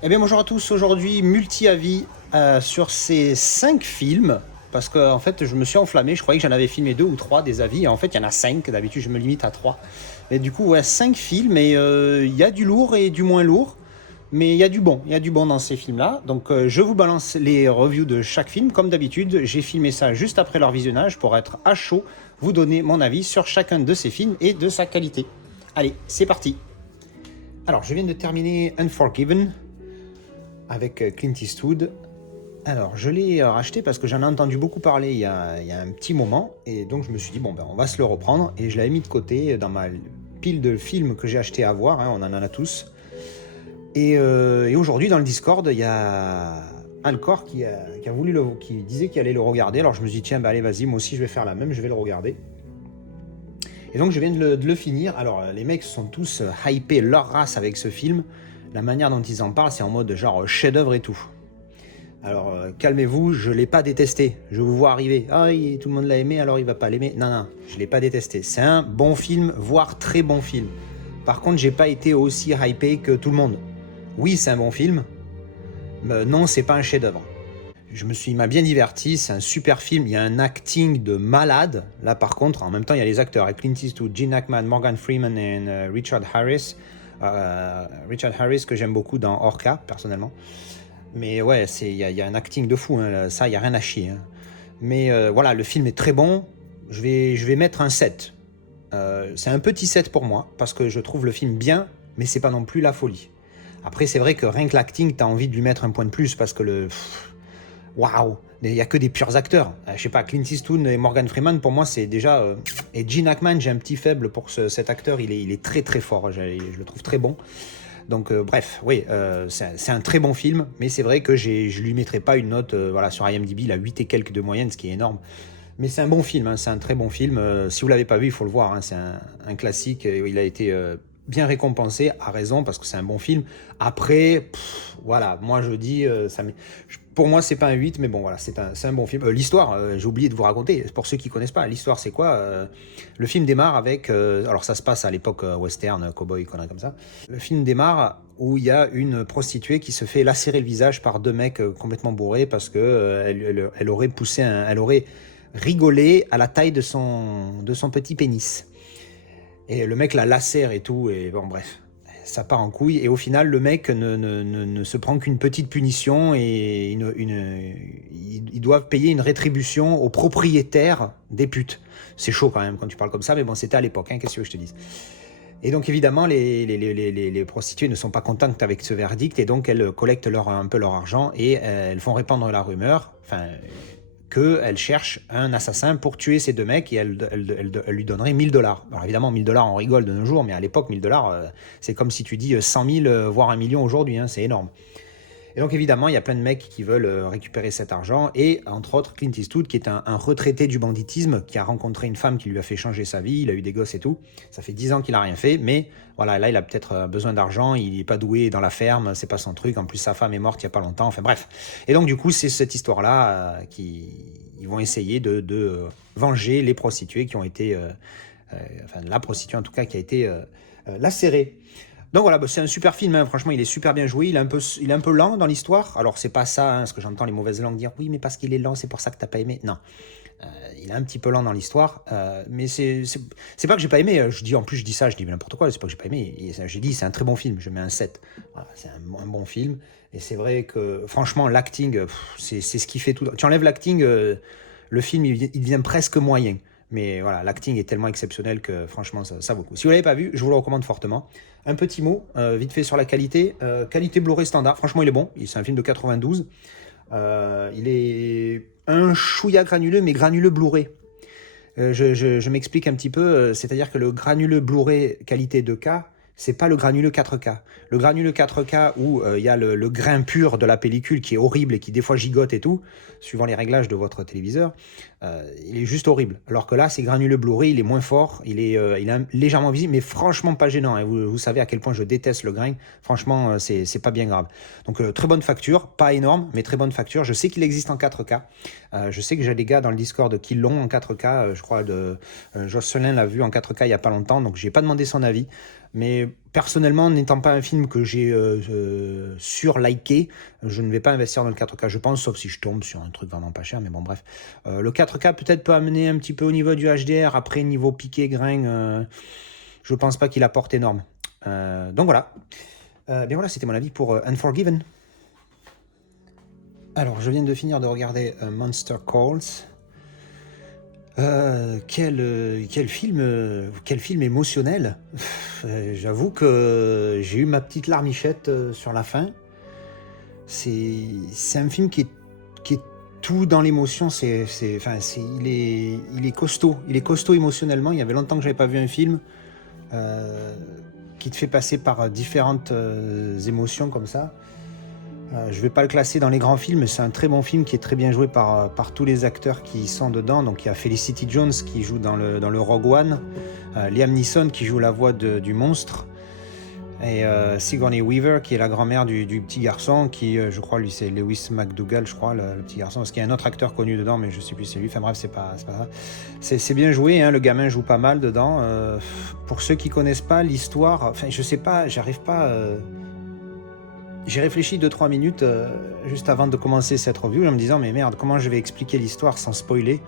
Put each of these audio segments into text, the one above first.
Eh bien bonjour à tous, aujourd'hui multi-avis sur ces 5 films, parce que en fait je me suis enflammé, je croyais que j'en avais filmé 2 ou 3 des avis, et en fait il y en a 5. D'habitude je me limite à 3. Mais du coup ouais, 5 films, et il y a du lourd et du moins lourd, mais il y a du bon dans ces films-là, donc je vous balance les reviews de chaque film, comme d'habitude, j'ai filmé ça juste après leur visionnage pour être à chaud, vous donner mon avis sur chacun de ces films et de sa qualité. Allez, c'est parti. Alors je viens de terminer Unforgiven, avec Clint Eastwood. Alors, je l'ai racheté parce que j'en ai entendu beaucoup parler il y a un petit moment, et donc je me suis dit, bon, ben, on va se le reprendre, et je l'avais mis de côté dans ma pile de films que j'ai acheté à voir, hein, on en a tous. Et aujourd'hui, dans le Discord, il y a Alcor qui a voulu qui disait qu'il allait le regarder, alors je me suis dit, tiens, ben, allez, vas-y, moi aussi je vais faire la même, je vais le regarder. Et donc je viens de le finir. Alors les mecs sont tous hypés leur race avec ce film. La manière dont ils en parlent, c'est en mode genre chef-d'œuvre et tout. Alors calmez-vous, je l'ai pas détesté. Je vous vois arriver. Ah, tout le monde l'a aimé, alors il va pas l'aimer. Non, non, je l'ai pas détesté. C'est un bon film, voire très bon film. Par contre, j'ai pas été aussi hypé que tout le monde. Oui, c'est un bon film, mais non, c'est pas un chef-d'œuvre. Il m'a bien diverti, c'est un super film, il y a un acting de malade. Là par contre, en même temps, il y a les acteurs, avec Clint Eastwood, Gene Hackman, Morgan Freeman et Richard Harris. Richard Harris que j'aime beaucoup dans Orca, personnellement. Mais ouais, il y a un acting de fou, hein, ça, il n'y a rien à chier. Hein. Mais voilà, le film est très bon, je vais mettre un 7. C'est un petit 7 pour moi, parce que je trouve le film bien, mais c'est pas non plus la folie. Après, c'est vrai que rien que l'acting, t'as envie de lui mettre un point de plus, parce que waouh, il n'y a que des purs acteurs. Je sais pas, Clint Eastwood et Morgan Freeman, pour moi, c'est déjà... et Gene Hackman, j'ai un petit faible pour cet acteur, il est très très fort, je le trouve très bon. Donc bref, oui, c'est un très bon film, mais c'est vrai que je lui mettrai pas une note, voilà, sur IMDb, il a 8 et quelques de moyenne, ce qui est énorme. Mais c'est un bon film, hein, c'est un très bon film. Si vous l'avez pas vu, il faut le voir, hein, c'est un classique, il a été bien récompensé, à raison, parce que c'est un bon film. Après, voilà, moi je dis, pour moi c'est pas un 8, mais bon voilà, c'est un bon film. L'histoire, j'ai oublié de vous raconter, pour ceux qui connaissent pas, l'histoire c'est quoi le film démarre avec, alors ça se passe à l'époque western, cowboy, conneries comme ça. Le film démarre où il y a une prostituée qui se fait lacérer le visage par deux mecs complètement bourrés parce que elle aurait elle aurait rigolé à la taille de son petit pénis. Et le mec la lacère et tout, et bon bref, ça part en couille, et au final le mec ne se prend qu'une petite punition, et ils doivent payer une rétribution aux propriétaires des putes. C'est chaud quand même quand tu parles comme ça, mais bon, c'était à l'époque, hein, qu'est-ce que je te dise. Et donc évidemment, les prostituées ne sont pas contentes avec ce verdict, et donc elles collectent un peu leur argent, et elles font répandre la rumeur, enfin, qu'elle cherche un assassin pour tuer ces deux mecs, et elle lui donnerait 1000 $. Alors évidemment, 1000 $, on rigole de nos jours, mais à l'époque, 1000 $, c'est comme si tu dis 100 000, voire 1 million aujourd'hui, hein, c'est énorme. Et donc évidemment, il y a plein de mecs qui veulent récupérer cet argent, et entre autres Clint Eastwood, qui est un retraité du banditisme, qui a rencontré une femme qui lui a fait changer sa vie, il a eu des gosses et tout. Ça fait 10 ans qu'il a rien fait, mais voilà, là il a peut-être besoin d'argent, il n'est pas doué dans la ferme, c'est pas son truc, en plus sa femme est morte il y a pas longtemps, enfin bref. Et donc du coup, c'est cette histoire-là ils vont essayer de venger les prostituées qui ont été, enfin la prostituée en tout cas qui a été lacérée. Donc voilà, c'est un super film, hein. Franchement, il est super bien joué, il est un peu lent dans l'histoire. Alors, c'est pas ça, hein, ce que j'entends les mauvaises langues dire, oui, mais parce qu'il est lent, c'est pour ça que t'as pas aimé. Non, il est un petit peu lent dans l'histoire, mais c'est pas que j'ai pas aimé. En plus, je dis ça, je dis n'importe quoi, c'est pas que j'ai pas aimé. J'ai dit, c'est un très bon film, je mets un 7. Voilà, c'est un bon film, et c'est vrai que, franchement, l'acting, c'est ce qui fait tout. Tu enlèves l'acting, le film, il devient presque moyen. Mais voilà, l'acting est tellement exceptionnel que franchement, ça vaut le coup. Si vous ne l'avez pas vu, je vous le recommande fortement. Un petit mot, vite fait sur la qualité. Qualité Blu-ray standard, franchement, il est bon. C'est un film de 92. Il est un chouïa granuleux, mais granuleux Blu-ray. Je m'explique un petit peu. C'est-à-dire que le granuleux Blu-ray qualité 2K, c'est pas le granuleux 4K. Le granuleux 4K où il y a le grain pur de la pellicule qui est horrible et qui des fois gigote et tout, suivant les réglages de votre téléviseur, il est juste horrible. Alors que là, c'est granuleux Blu-ray, il est moins fort, il est légèrement visible, mais franchement pas gênant. Hein. Vous savez à quel point je déteste le grain. Franchement, c'est pas bien grave. Donc très bonne facture, pas énorme, mais très bonne facture. Je sais qu'il existe en 4K. Je sais que j'ai des gars dans le Discord qui l'ont en 4K. Je crois Jocelyn l'a vu en 4K il y a pas longtemps, donc j'ai pas demandé son avis. Mais personnellement, n'étant pas un film que j'ai sur-liké, je ne vais pas investir dans le 4K, je pense, sauf si je tombe sur un truc vraiment pas cher, mais bon, bref. Le 4K peut-être peut amener un petit peu au niveau du HDR, après, niveau piqué, grain, je pense pas qu'il apporte énorme. Donc voilà. Bien voilà, c'était mon avis pour Unforgiven. Alors, je viens de finir de regarder Monster Calls. Quel film émotionnel. J'avoue que j'ai eu ma petite larmichette sur la fin. C'est un film qui est tout dans l'émotion. Il est costaud. Il est costaud émotionnellement. Il y avait longtemps que j'avais pas vu un film qui te fait passer par différentes émotions comme ça. Je vais pas le classer dans les grands films, mais c'est un très bon film qui est très bien joué par tous les acteurs qui sont dedans. Donc il y a Felicity Jones qui joue dans le Rogue One, Liam Neeson qui joue la voix du monstre, et Sigourney Weaver qui est la grand-mère du petit garçon, qui je crois lui c'est Lewis McDougall, je crois, le petit garçon, parce qu'il y a un autre acteur connu dedans, mais je sais plus c'est lui. Enfin bref, c'est pas ça. C'est bien joué, hein, le gamin joue pas mal dedans. Pour ceux qui connaissent pas l'histoire, enfin je sais pas, j'arrive pas. J'ai réfléchi 2-3 minutes juste avant de commencer cette review en me disant mais merde, comment je vais expliquer l'histoire sans spoiler.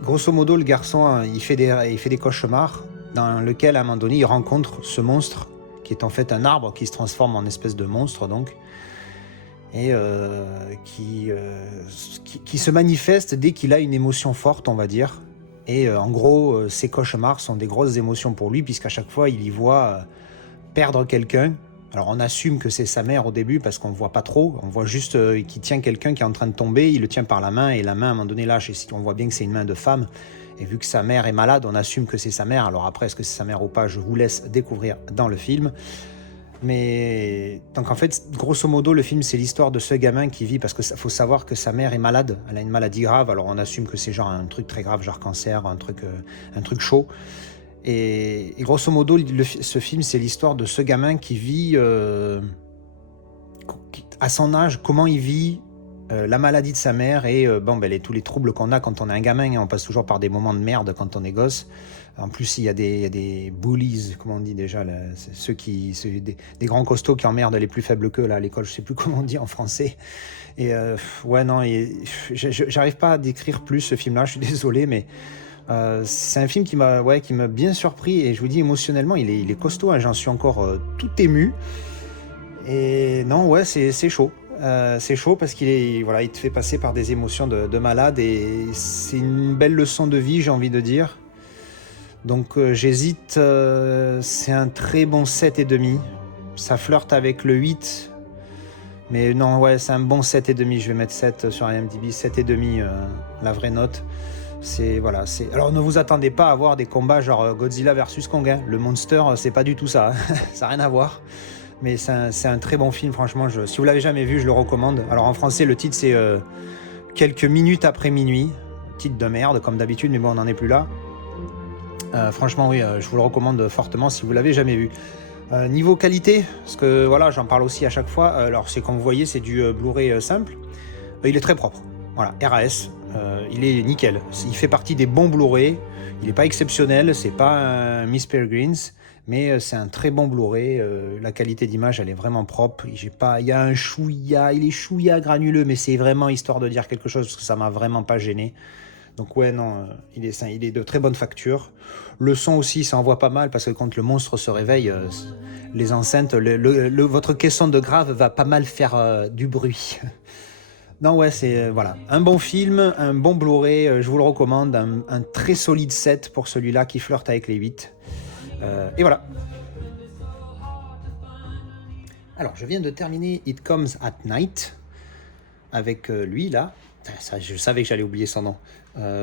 Grosso modo, le garçon il fait des cauchemars dans lequel à un moment donné il rencontre ce monstre qui est en fait un arbre qui se transforme en espèce de monstre donc, et qui se manifeste dès qu'il a une émotion forte, on va dire. Et en gros, ces cauchemars sont des grosses émotions pour lui, puisqu'à chaque fois il y voit perdre quelqu'un. Alors on assume que c'est sa mère au début parce qu'on voit pas trop, on voit juste qu'il tient quelqu'un qui est en train de tomber, il le tient par la main et la main à un moment donné lâche, et on voit bien que c'est une main de femme, et vu que sa mère est malade, on assume que c'est sa mère. Alors après, est-ce que c'est sa mère ou pas, je vous laisse découvrir dans le film. Mais donc en fait, grosso modo, le film c'est l'histoire de ce gamin qui vit, parce que faut savoir que sa mère est malade, elle a une maladie grave, alors on assume que c'est genre un truc très grave, genre cancer, un truc chaud. Et grosso modo, ce film, c'est l'histoire de ce gamin qui vit, à son âge, comment il vit la maladie de sa mère et tous les troubles qu'on a quand on est un gamin. On passe toujours par des moments de merde quand on est gosse. En plus, il y a des bullies, comment on dit déjà, là, des grands costauds qui emmerdent les plus faibles qu'eux là, à l'école, je sais plus comment on dit en français. Et j'arrive pas à décrire plus ce film-là, je suis désolé, mais c'est un film qui m'a bien surpris, et je vous dis émotionnellement il est costaud, hein, j'en suis encore tout ému. Et non, ouais, c'est chaud. C'est chaud parce il te fait passer par des émotions de malade, et c'est une belle leçon de vie, j'ai envie de dire. Donc j'hésite, c'est un très bon 7,5. Ça flirte avec le 8. Mais non, ouais, c'est un bon 7,5. Je vais mettre 7 sur IMDb, 7,5, la vraie note. Alors ne vous attendez pas à voir des combats genre Godzilla versus Kong, hein. Le Monster, c'est pas du tout ça, hein. Ça n'a rien à voir. Mais c'est un très bon film, franchement. Si vous l'avez jamais vu, je le recommande. Alors en français, le titre c'est Quelques minutes après minuit. Titre de merde comme d'habitude, mais bon, on n'en est plus là. Franchement, oui, je vous le recommande fortement si vous l'avez jamais vu. Niveau qualité, parce que voilà, j'en parle aussi à chaque fois. Alors c'est comme vous voyez, c'est du Blu-ray simple. Il est très propre. Voilà, RAS. Il est nickel. Il fait partie des bons Blu-ray. Il n'est pas exceptionnel, c'est pas un Miss Peregrines, mais c'est un très bon Blu-ray. La qualité d'image, elle est vraiment propre. Il y a un chouïa, il est chouïa granuleux, mais c'est vraiment histoire de dire quelque chose, parce que ça m'a vraiment pas gêné. Donc ouais, non, il est de très bonne facture. Le son aussi, ça envoie pas mal, parce que quand le monstre se réveille, les enceintes, votre caisson de grave va pas mal faire du bruit. Non, ouais, c'est voilà, un bon film, un bon Blu-ray, je vous le recommande, un très solide 7 pour celui-là qui flirte avec les 8. Et voilà. Alors, je viens de terminer It Comes at Night avec lui là. Ça, je savais que j'allais oublier son nom.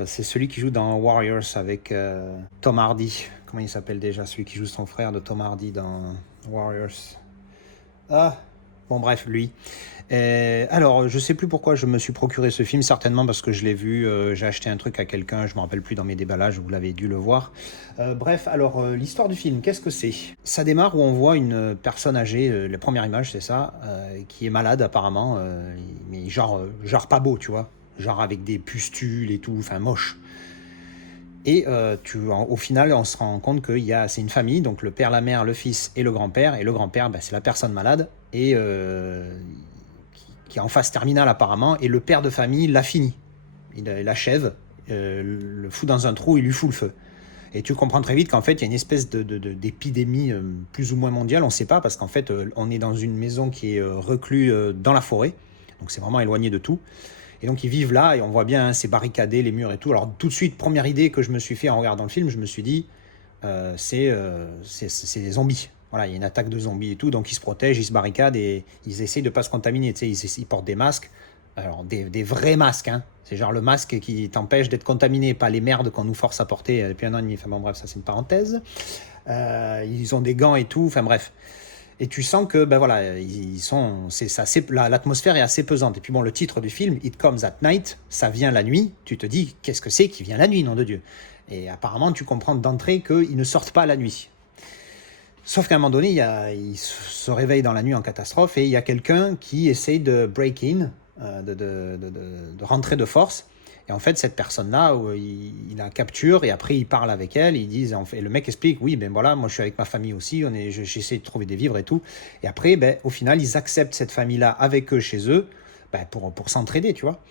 C'est celui qui joue dans Warriors avec Tom Hardy. Comment il s'appelle déjà, celui qui joue son frère de Tom Hardy dans Warriors? Ah, bon bref, lui. Alors, je sais plus pourquoi je me suis procuré ce film, certainement parce que je l'ai vu, j'ai acheté un truc à quelqu'un, je me rappelle plus dans mes déballages, vous l'avez dû le voir. Bref, alors, l'histoire du film, qu'est-ce que c'est? Ça démarre où on voit une personne âgée, la première image c'est ça, qui est malade apparemment, mais genre pas beau, tu vois, genre avec des pustules et tout, enfin moche. Et au final, on se rend compte que c'est une famille, donc le père, la mère, le fils et le grand-père. Et le grand-père, c'est la personne malade et qui est en phase terminale apparemment. Et le père de famille l'a fini. Il l'achève, le fout dans un trou, il lui fout le feu. Et tu comprends très vite qu'en fait, il y a une espèce d'épidémie plus ou moins mondiale, on ne sait pas, parce qu'en fait, on est dans une maison qui est reclue dans la forêt, donc c'est vraiment éloigné de tout. Et donc ils vivent là, et on voit bien, c'est barricadé, les murs et tout. Alors tout de suite, première idée que je me suis fait en regardant le film, je me suis dit, c'est des zombies. Voilà, il y a une attaque de zombies et tout, donc ils se protègent, ils se barricadent, et ils essayent de ne pas se contaminer. Tu sais, ils portent des masques, alors des vrais masques, hein. C'est genre le masque qui t'empêche d'être contaminé, pas les merdes qu'on nous force à porter depuis 1 an et demi. Enfin bon, bref, ça c'est une parenthèse. Ils ont des gants et tout, enfin bref. Et tu sens que ben voilà, l'atmosphère est assez pesante. Et puis bon, le titre du film, It Comes at Night, ça vient la nuit. Tu te dis, qu'est-ce que c'est qui vient la nuit, nom de Dieu? Et apparemment, tu comprends d'entrée qu'ils ne sortent pas la nuit. Sauf qu'à un moment donné, ils se réveillent dans la nuit en catastrophe et il y a quelqu'un qui essaye de break in, de rentrer de force. Et en fait, cette personne-là, il la capture et après, il parle avec elle. Ils disent, et le mec explique, oui, ben voilà, moi je suis avec ma famille aussi, j'essaie de trouver des vivres et tout. Et après, ben, au final, ils acceptent cette famille-là avec eux chez eux, ben, pour s'entraider, tu vois.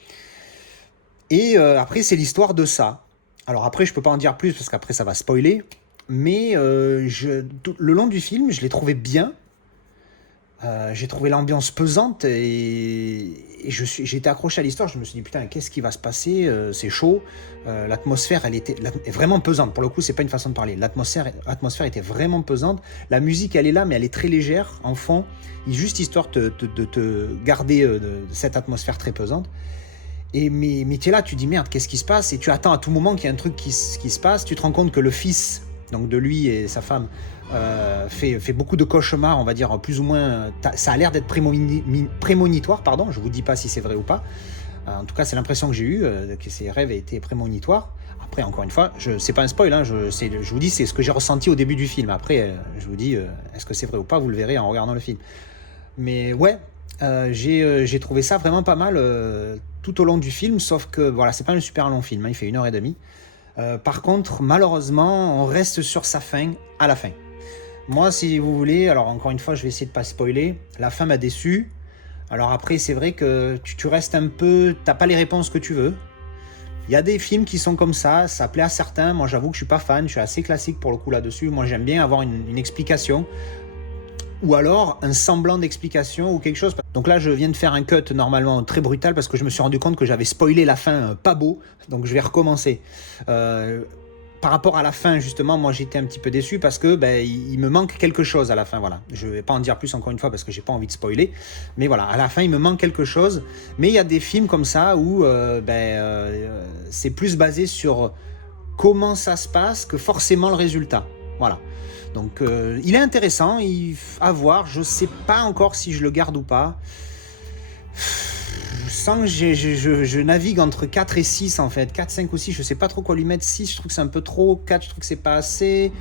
Et après, c'est l'histoire de ça. Alors après, je peux pas en dire plus parce qu'après, ça va spoiler. Mais le long du film, je l'ai trouvé bien. J'ai trouvé l'ambiance pesante et j'ai été accroché à l'histoire. Je me suis dit putain, qu'est-ce qui va se passer? C'est chaud. L'atmosphère, elle est vraiment pesante. Pour le coup, c'est pas une façon de parler. L'atmosphère était vraiment pesante. La musique, elle est là, mais elle est très légère en fond, juste histoire de te garder cette atmosphère très pesante. Mais tu es là, tu dis merde, qu'est-ce qui se passe? Et tu attends à tout moment qu'il y ait un truc qui se passe. Tu te rends compte que le fils, donc de lui et sa femme, fait beaucoup de cauchemars, on va dire plus ou moins. Ça a l'air d'être prémonitoire, pardon. Je vous dis pas si c'est vrai ou pas. En tout cas, c'est l'impression que j'ai eue, que ses rêves étaient prémonitoires. Après, encore une fois, c'est pas un spoil, hein, je vous dis, c'est ce que j'ai ressenti au début du film. Après, je vous dis, est-ce que c'est vrai ou pas, vous le verrez en regardant le film. Mais ouais, j'ai trouvé ça vraiment pas mal tout au long du film, sauf que voilà, c'est pas un super long film, hein, il fait 1 h 30. Par contre, malheureusement, on reste sur sa fin à la fin. Moi, si vous voulez, alors encore une fois, je vais essayer de pas spoiler, la fin m'a déçu. Alors après, c'est vrai que tu restes un peu, t'as pas les réponses que tu veux. Il y a des films qui sont comme ça plaît à certains. Moi, j'avoue que je suis pas fan, je suis assez classique pour le coup là-dessus. Moi, j'aime bien avoir une explication. Ou alors un semblant d'explication ou quelque chose. Donc là, je viens de faire un cut normalement très brutal parce que je me suis rendu compte que j'avais spoilé la fin pas beau. Donc je vais recommencer. Par rapport à la fin, justement, moi j'étais un petit peu déçu parce que il me manque quelque chose à la fin. Voilà. Je ne vais pas en dire plus encore une fois parce que j'ai pas envie de spoiler. Mais voilà, à la fin, il me manque quelque chose. Mais il y a des films comme ça où c'est plus basé sur comment ça se passe que forcément le résultat. Voilà. Donc il est intéressant, à voir. Je sais pas encore si je le garde ou pas. Je sens que je navigue entre 4 et 6 en fait. 4, 5 ou 6, je sais pas trop quoi lui mettre. 6, je trouve que c'est un peu trop. 4, je trouve que c'est pas assez.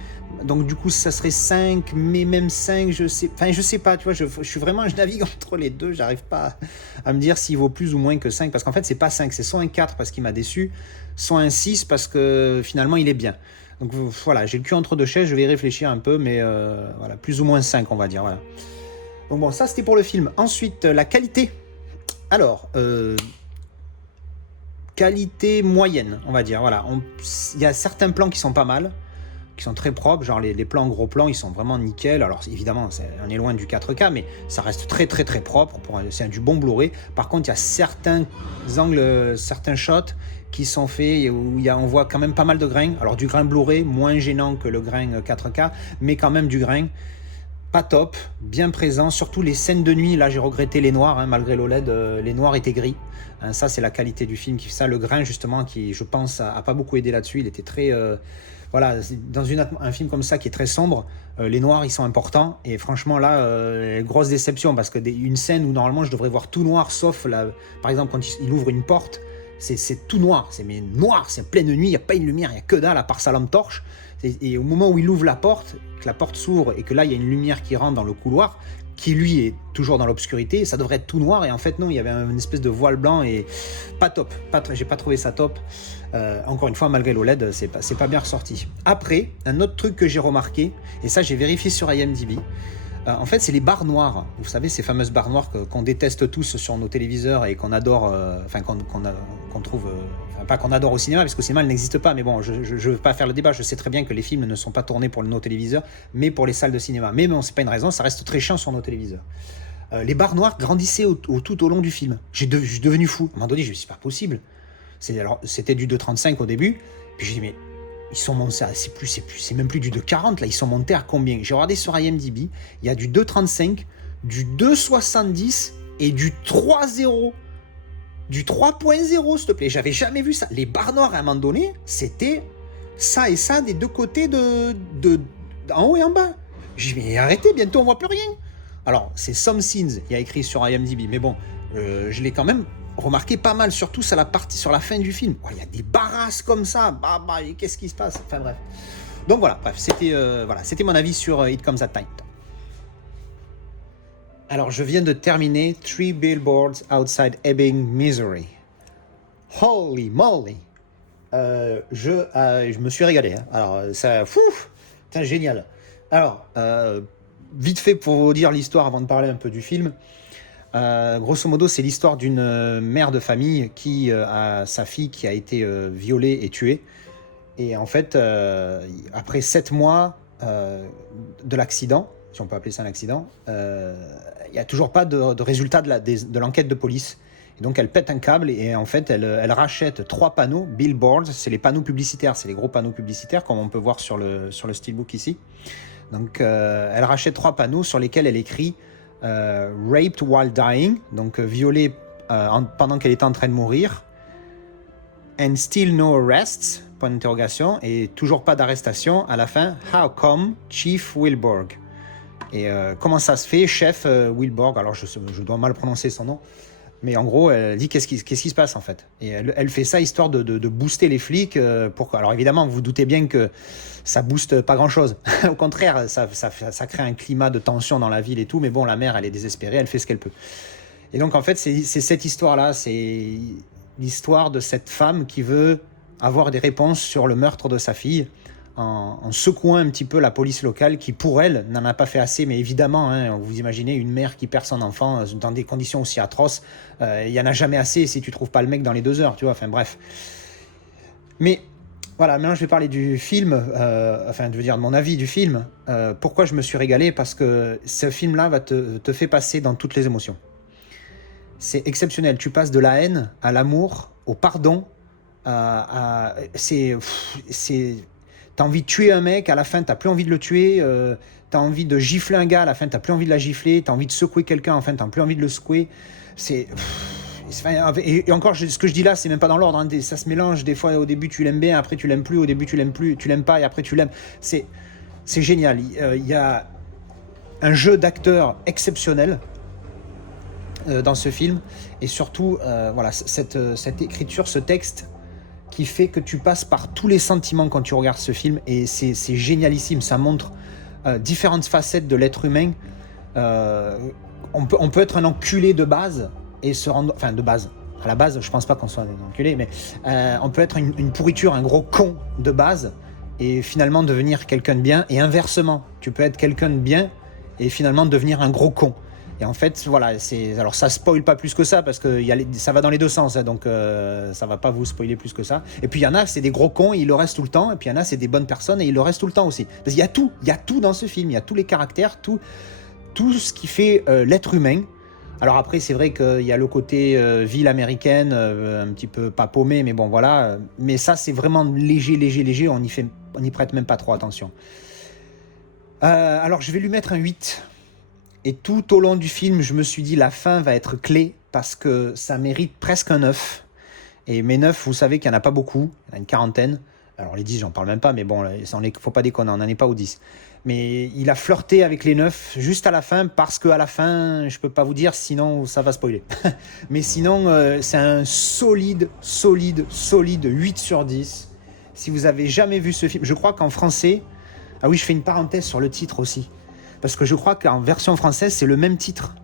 Donc du coup, ça serait 5, mais même 5, je sais pas, tu vois, je navigue entre les deux. J'arrive pas à me dire s'il vaut plus ou moins que 5. Parce qu'en fait, c'est pas 5, c'est soit un 4 parce qu'il m'a déçu, soit un 6 parce que finalement, il est bien. Donc voilà, j'ai le cul entre deux chaises, je vais y réfléchir un peu, mais voilà, plus ou moins 5, on va dire. Voilà. Donc bon, ça c'était pour le film. Ensuite, la qualité. Alors, qualité moyenne, on va dire. Voilà, il y a certains plans qui sont pas mal, qui sont très propres, genre les plans gros plans, ils sont vraiment nickel. Alors évidemment, on est loin du 4K, mais ça reste très très très propre. C'est du bon Blu-ray. Par contre, il y a certains angles, certains shots qui sont faits où on voit quand même pas mal de grains. Alors du grain Blu-ray, moins gênant que le grain 4K, mais quand même du grain. Pas top, bien présent, surtout les scènes de nuit. Là, j'ai regretté les noirs, hein, malgré l'OLED, les noirs étaient gris. Hein, ça, c'est la qualité du film qui fait ça. Le grain, justement, qui, je pense, a pas beaucoup aidé là-dessus. Il était très... voilà, dans un film comme ça qui est très sombre, les noirs, ils sont importants. Et franchement, là, grosse déception, parce que une scène où, normalement, je devrais voir tout noir, sauf, par exemple, quand il ouvre une porte, c'est tout noir. C'est noir, c'est pleine nuit, il n'y a pas une lumière, il n'y a que dalle, à part sa lampe torche. Et au moment où il ouvre la porte, que la porte s'ouvre et que là il y a une lumière qui rentre dans le couloir, qui lui est toujours dans l'obscurité, ça devrait être tout noir, et en fait non, il y avait une espèce de voile blanc, et pas top, j'ai pas trouvé ça top. Encore une fois, malgré l'OLED, c'est pas bien ressorti. Après, un autre truc que j'ai remarqué, et ça j'ai vérifié sur IMDb, en fait, c'est les barres noires. Vous savez, ces fameuses barres noires qu'on déteste tous sur nos téléviseurs et qu'on adore, qu'on trouve, pas qu'on adore au cinéma, parce qu'au cinéma, elles n'existent pas. Mais bon, je ne veux pas faire le débat. Je sais très bien que les films ne sont pas tournés pour nos téléviseurs, mais pour les salles de cinéma. Mais bon, c'est pas une raison, ça reste très chiant sur nos téléviseurs. Les barres noires grandissaient tout au long du film. Je suis devenu fou. À un moment donné, je me suis dit, c'est pas possible. C'était du 2,35 au début. Puis j'ai dit, mais ils sont montés, c'est même plus du 2,40 là, ils sont montés à combien? J'ai regardé sur IMDb, il y a du 2,35, du 2,70 et du 3,0. Du 3.0, s'il te plaît. J'avais jamais vu ça. Les barres noires, à un moment donné, c'était ça et ça des deux côtés en haut et en bas. J'ai dit, mais arrêtez, bientôt on voit plus rien. Alors, c'est Some Scenes, il y a écrit sur IMDb, mais bon, je l'ai quand même remarqué pas mal, surtout sur la fin du film. Il y a des barrasses comme ça, qu'est-ce qui se passe? Enfin bref. Donc voilà, c'était mon avis sur It Comes at Night. Alors je viens de terminer 3 Billboards Outside Ebbing, Missouri. Holy moly! Je me suis régalé. Hein. Alors ça, c'est génial. Alors, vite fait pour vous dire l'histoire avant de parler un peu du film. Grosso modo, c'est l'histoire d'une mère de famille qui a sa fille qui a été violée et tuée. Et en fait, après 7 mois de l'accident, si on peut appeler ça un accident, il n'y a toujours pas de résultat de l'enquête de police. Et donc elle pète un câble et en fait elle rachète 3 panneaux, billboards, c'est les panneaux publicitaires, c'est les gros panneaux publicitaires comme on peut voir sur le steelbook ici. Donc elle rachète 3 panneaux sur lesquels elle écrit raped while dying, donc violée pendant qu'elle était en train de mourir, and still no arrests, point d'interrogation, et toujours pas d'arrestation à la fin, how come Chief Wilborg. Et comment ça se fait, chef Wilborg, alors je dois mal prononcer son nom, mais en gros elle dit qu'est-ce qui se passe en fait, et elle fait ça histoire de booster les flics alors évidemment vous vous doutez bien que ça booste pas grand chose. Au contraire, ça crée un climat de tension dans la ville et tout, mais bon, la mère elle est désespérée, elle fait ce qu'elle peut. Et donc en fait c'est cette histoire là, c'est l'histoire de cette femme qui veut avoir des réponses sur le meurtre de sa fille, en secouant un petit peu la police locale qui, pour elle, n'en a pas fait assez. Mais évidemment, hein, vous imaginez une mère qui perd son enfant dans des conditions aussi atroces, il n'y en a jamais assez si tu trouves pas le mec dans les 2 heures, tu vois, enfin bref. Mais voilà, maintenant je vais parler du film, je veux dire de mon avis du film. Pourquoi je me suis régalé? Parce que ce film-là te fait passer dans toutes les émotions. C'est exceptionnel, tu passes de la haine à l'amour, au pardon, t'as envie de tuer un mec, à la fin t'as plus envie de le tuer, t'as envie de gifler un gars, à la fin t'as plus envie de la gifler, t'as envie de secouer quelqu'un, enfin t'as plus envie de le secouer. Et encore, ce que je dis là, c'est même pas dans l'ordre, hein, ça se mélange, des fois au début tu l'aimes bien, après tu l'aimes plus, au début tu l'aimes pas, et après tu l'aimes. C'est génial, il y a un jeu d'acteur exceptionnel dans ce film, et surtout cette écriture, ce texte qui fait que tu passes par tous les sentiments quand tu regardes ce film, et c'est génialissime. Ça montre différentes facettes de l'être humain. On peut être un enculé de base et se rendre, enfin de base, à la base je pense pas qu'on soit un enculé, mais on peut être une pourriture, un gros con de base et finalement devenir quelqu'un de bien, et inversement, tu peux être quelqu'un de bien et finalement devenir un gros con. Et en fait, voilà, alors ça spoil pas plus que ça, parce que ça va dans les 2 sens, hein, donc ça va pas vous spoiler plus que ça. Et puis il y en a, c'est des gros cons et ils le restent tout le temps, et puis il y en a, c'est des bonnes personnes et ils le restent tout le temps aussi. Parce qu'il y a tout dans ce film, il y a tous les caractères, tout ce qui fait l'être humain. Alors après, c'est vrai qu'il y a le côté ville américaine, un petit peu pas paumé, mais bon voilà. Mais ça, c'est vraiment léger, on y prête même pas trop attention. Alors je vais lui mettre un 8. Et tout au long du film, je me suis dit, la fin va être clé, parce que ça mérite presque un 9. Et mes 9, vous savez qu'il n'y en a pas beaucoup, il y en a une quarantaine. Alors les 10, j'en parle même pas, mais bon, faut pas déconner, on n'en est pas aux 10. Mais il a flirté avec les 9 juste à la fin, parce qu'à la fin, je peux pas vous dire, sinon ça va spoiler. Mais sinon, c'est un solide 8 sur 10. Si vous avez jamais vu ce film, je crois qu'en français... Ah oui, je fais une parenthèse sur le titre aussi. parce que je crois qu'en version française, c'est le même titre.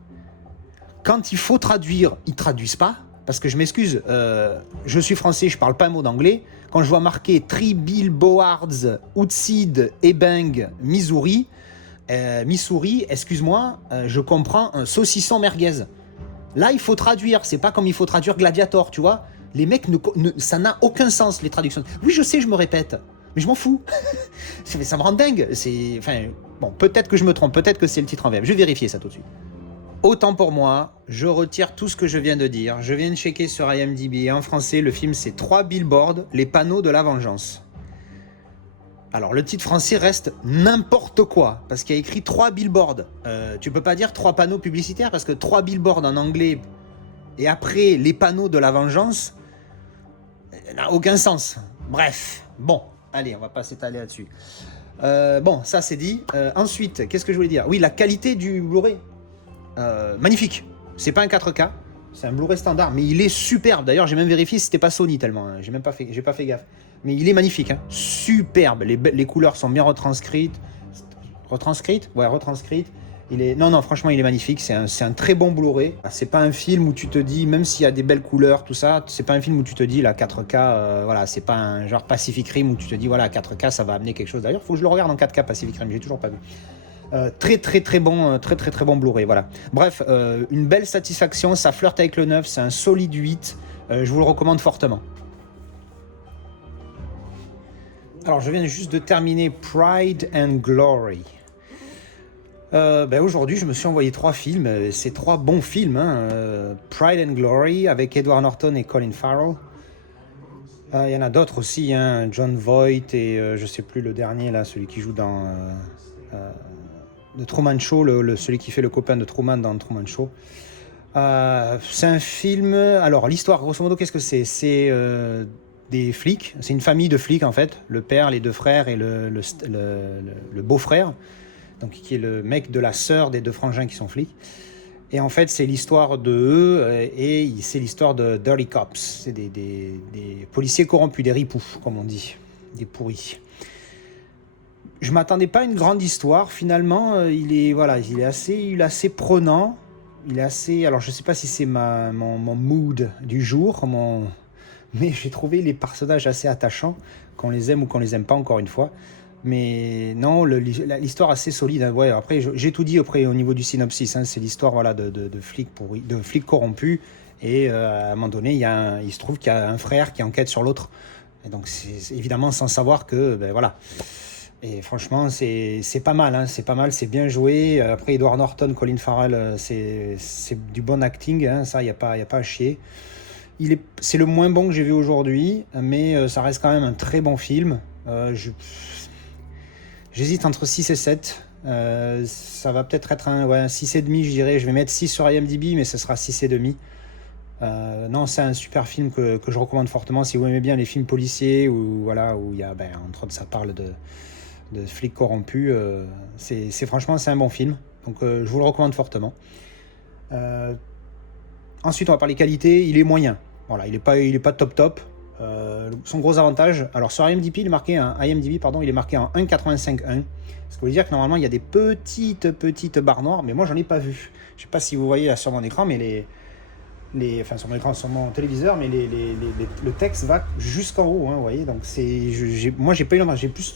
Quand il faut traduire, ils traduisent pas, parce que je m'excuse, je suis français, je parle pas un mot d'anglais. Quand je vois marqué Three Billboards Outside Ebbing, Missouri, excuse-moi, je comprends un saucisson merguez. Là, il faut traduire, c'est pas comme il faut traduire Gladiator, tu vois. Les mecs, ça n'a aucun sens, les traductions. Oui, je sais, je me répète, mais je m'en fous. Ça me rend dingue. Enfin, bon, peut-être que je me trompe, peut-être que c'est le titre en VF. Je vais vérifier ça tout de suite. Autant pour moi, je retire tout ce que je viens de dire. Je viens de checker sur IMDb. En français, le film, c'est 3 billboards, les panneaux de la vengeance. Alors, le titre français reste n'importe quoi, parce qu'il y a écrit 3 billboards. Tu peux pas dire 3 panneaux publicitaires, parce que 3 billboards en anglais, et après, les panneaux de la vengeance, n'a aucun sens. Bref, bon, allez, on va pas s'étaler là-dessus. Bon, ça c'est dit. Ensuite, qu'est-ce que je voulais dire? Oui, la qualité du Blu-ray. Magnifique. C'est pas un 4K, c'est un Blu-ray standard, mais il est superbe. D'ailleurs, j'ai même vérifié si c'était pas Sony tellement. Hein. J'ai pas fait gaffe. Mais il est magnifique, hein. Superbe. Les couleurs sont bien retranscrites. Retranscrites. Non, franchement, il est magnifique. C'est un très bon Blu-ray. C'est pas un film où tu te dis, même s'il y a des belles couleurs, tout ça, c'est pas un film où tu te dis, la 4K, voilà, c'est pas un genre Pacific Rim où tu te dis, voilà, 4K, ça va amener quelque chose. D'ailleurs, faut que je le regarde en 4K Pacific Rim, j'ai toujours pas vu. Très bon Blu-ray, voilà. Bref, une belle satisfaction, ça flirte avec le 9, c'est un solide 8, je vous le recommande fortement. Alors, je viens juste de terminer Pride and Glory. Aujourd'hui, je me suis envoyé 3 films, c'est 3 bons films, hein. Pride and Glory avec Edward Norton et Colin Farrell. Il y en a d'autres aussi, hein, John Voight et je sais plus le dernier, là, celui qui joue dans... The Truman Show, celui qui fait le copain de Truman dans Truman Show. C'est un film... Alors, l'histoire, grosso modo, qu'est-ce que c'est? C'est des flics. C'est une famille de flics, en fait. Le père, les 2 frères et le beau-frère. Donc, qui est le mec de la sœur des 2 frangins qui sont flics. Et en fait, c'est l'histoire de eux et c'est l'histoire de Dirty Cops. C'est des policiers corrompus, des ripoux, comme on dit. Des pourris. Je m'attendais pas à une grande histoire. Finalement, il est assez prenant. Il est assez. Alors, je sais pas si c'est mon mood du jour, mais j'ai trouvé les personnages assez attachants, qu'on les aime ou qu'on les aime pas, encore une fois. Mais non, l'histoire assez solide. Hein. Ouais, après, j'ai tout dit au niveau du synopsis. Hein. C'est l'histoire, voilà, de flics corrompus. Et à un moment donné, il se trouve qu'il y a un frère qui enquête sur l'autre. Et donc, c'est évidemment sans savoir que, voilà. Et franchement, c'est pas mal, hein, c'est pas mal, c'est bien joué. Après, Edward Norton, Colin Farrell, c'est du bon acting, hein, ça, il n'y a pas à chier. C'est le moins bon que j'ai vu aujourd'hui, mais ça reste quand même un très bon film. J'hésite entre 6 et 7. Ça va peut-être être un 6,5, je dirais. Je vais mettre 6 sur IMDb, mais ce sera 6,5. Non, c'est un super film que je recommande fortement si vous aimez bien les films policiers où il y a, entre autres, ça parle de flics corrompus. Franchement, c'est un bon film. Donc, je vous le recommande fortement. Ensuite, on va parler qualité. Il est moyen. Voilà, il est pas top. Son gros avantage, alors sur IMDb, il est marqué en 1.85.1. Ce qui veut dire que normalement, il y a des petites barres noires, mais moi, j'en ai pas vu. Je sais pas si vous voyez là sur mon écran, mais sur mon écran, sur mon téléviseur, mais le texte va jusqu'en haut, hein, vous voyez. Donc moi j'ai pas eu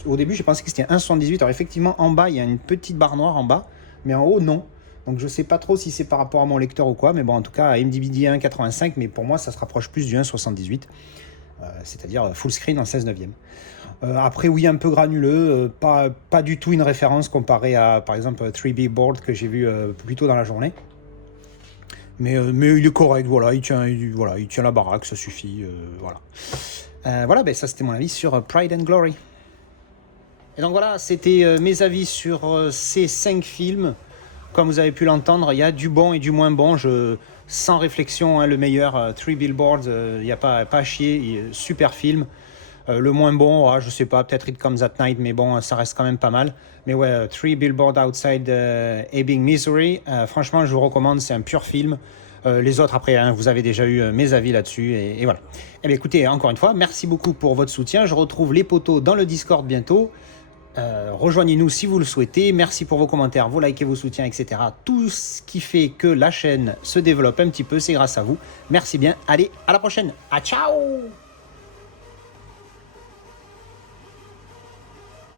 au début j'ai pensé que c'était 1,78. Alors effectivement en bas il y a une petite barre noire en bas, mais en haut non. Donc je sais pas trop si c'est par rapport à mon lecteur ou quoi, mais bon en tout cas IMDb dit 1,85, mais pour moi ça se rapproche plus du 1,78, c'est-à-dire full screen en 16/9. Après oui un peu granuleux, pas du tout une référence comparé à par exemple 3 Billboards que j'ai vu plus tôt dans la journée. Mais il est correct, voilà, il tient la baraque, ça suffit, voilà. Ça c'était mon avis sur Pride and Glory. Et donc voilà, c'était mes avis sur ces 5 films. Comme vous avez pu l'entendre, il y a du bon et du moins bon, sans réflexion, hein, le meilleur, 3 Billboards, il n'y a pas à chier, super film. Le moins bon, je sais pas, peut-être It Comes at Night, mais bon, ça reste quand même pas mal. Mais ouais, 3 Billboards Outside Ebbing, Missouri, franchement, je vous recommande, c'est un pur film. Les autres, après, hein, vous avez déjà eu mes avis là-dessus, et voilà. Eh bien, écoutez, encore une fois, merci beaucoup pour votre soutien. Je retrouve les potos dans le Discord bientôt. Rejoignez-nous si vous le souhaitez. Merci pour vos commentaires, vos likes et vos soutiens, etc. Tout ce qui fait que la chaîne se développe un petit peu, c'est grâce à vous. Merci bien. Allez, à la prochaine. Ah, ciao!